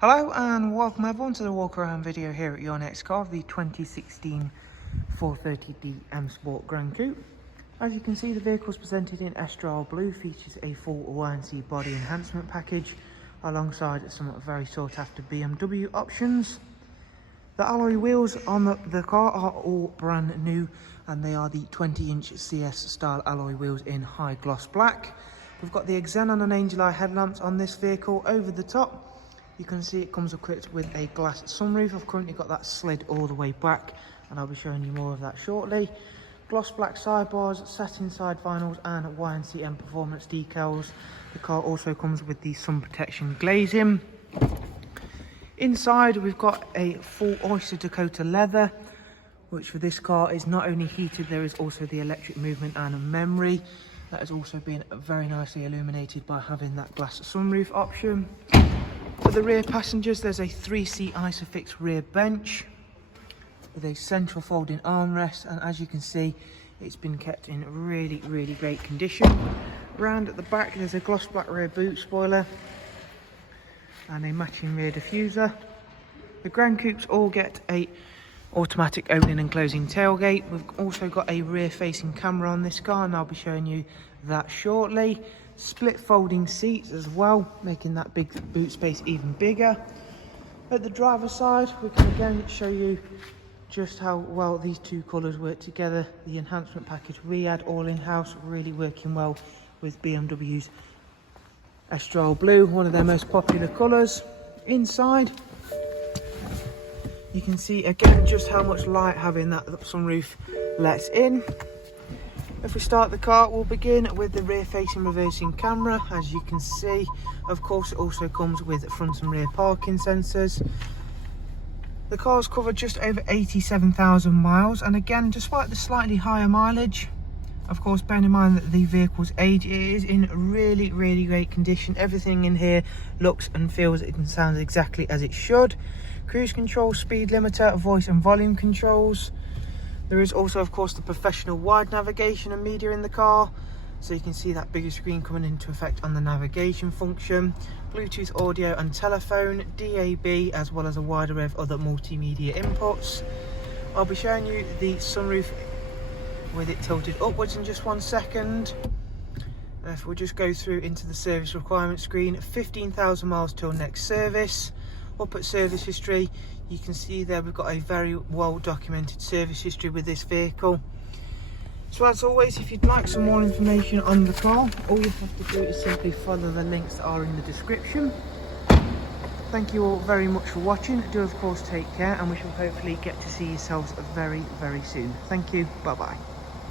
Hello and welcome everyone to the walk around video here at your next car, the 2016 430D M Sport Gran Coupe. As you can see, the vehicle is presented in Estrel Blue, features a full YNC body enhancement package alongside some very sought after BMW options. The alloy wheels on the car are all brand new and they are the 20-inch CS style alloy wheels in high gloss black. We've got the Xenon and Angel Eye headlamps on this vehicle. Over the top you can see it comes equipped with a glass sunroof. I've currently got that slid all the way back and I'll be showing you more of that shortly. Gloss black sidebars, satin side vinyls and YNC Mperformance decals. The car also comes with the sun protection glazing. Inside we've got a full Oyster Dakota leather, which for this car is not only heated, there is also the electric movement and memory. That has also been very nicely illuminated by having that glass sunroof option. For the rear passengers, there's a 3-seat Isofix rear bench with a central folding armrest, and as you can see, it's been kept in really great condition. Round at the back, there's a gloss black rear boot spoiler and a matching rear diffuser. The Gran Coupes all get a automatic opening and closing tailgate. We've also got a rear facing camera on this car and I'll be showing you that shortly. Split folding seats as well, making that big boot space even bigger. At the driver's side, we can again show you just how well these two colours work together. The enhancement package we had all in-house, really working well with BMW's Estrel Blue, one of their most popular colours. Inside, you can see again just how much light having that sunroof lets in. If we start the car, we'll begin with the rear facing reversing camera. As you can see, of course, it also comes with front and rear parking sensors. The car's covered just over 87,000 miles, and again, despite the slightly higher mileage, of course, bearing in mind that the vehicle's age, it is in really great condition. Everything in here looks and feels and sounds exactly as it should. Cruise control, speed limiter, voice and volume controls. There is also, of course, the professional wide navigation and media in the car, so you can see that bigger screen coming into effect on the navigation function. Bluetooth audio and telephone, DAB, as well as a wide array of other multimedia inputs. I'll be showing you the sunroof with it tilted upwards in just 1 second. If we just go through into the service requirement screen, 15,000 miles till next service. Up at service history, you can see there we've got a very well documented service history with this vehicle. So as always, if you'd like some more information on the car, all you have to do is simply follow the links that are in the description. Thank you all very much for watching. Do of course take care, and we shall hopefully get to see yourselves very soon. Thank you, bye bye.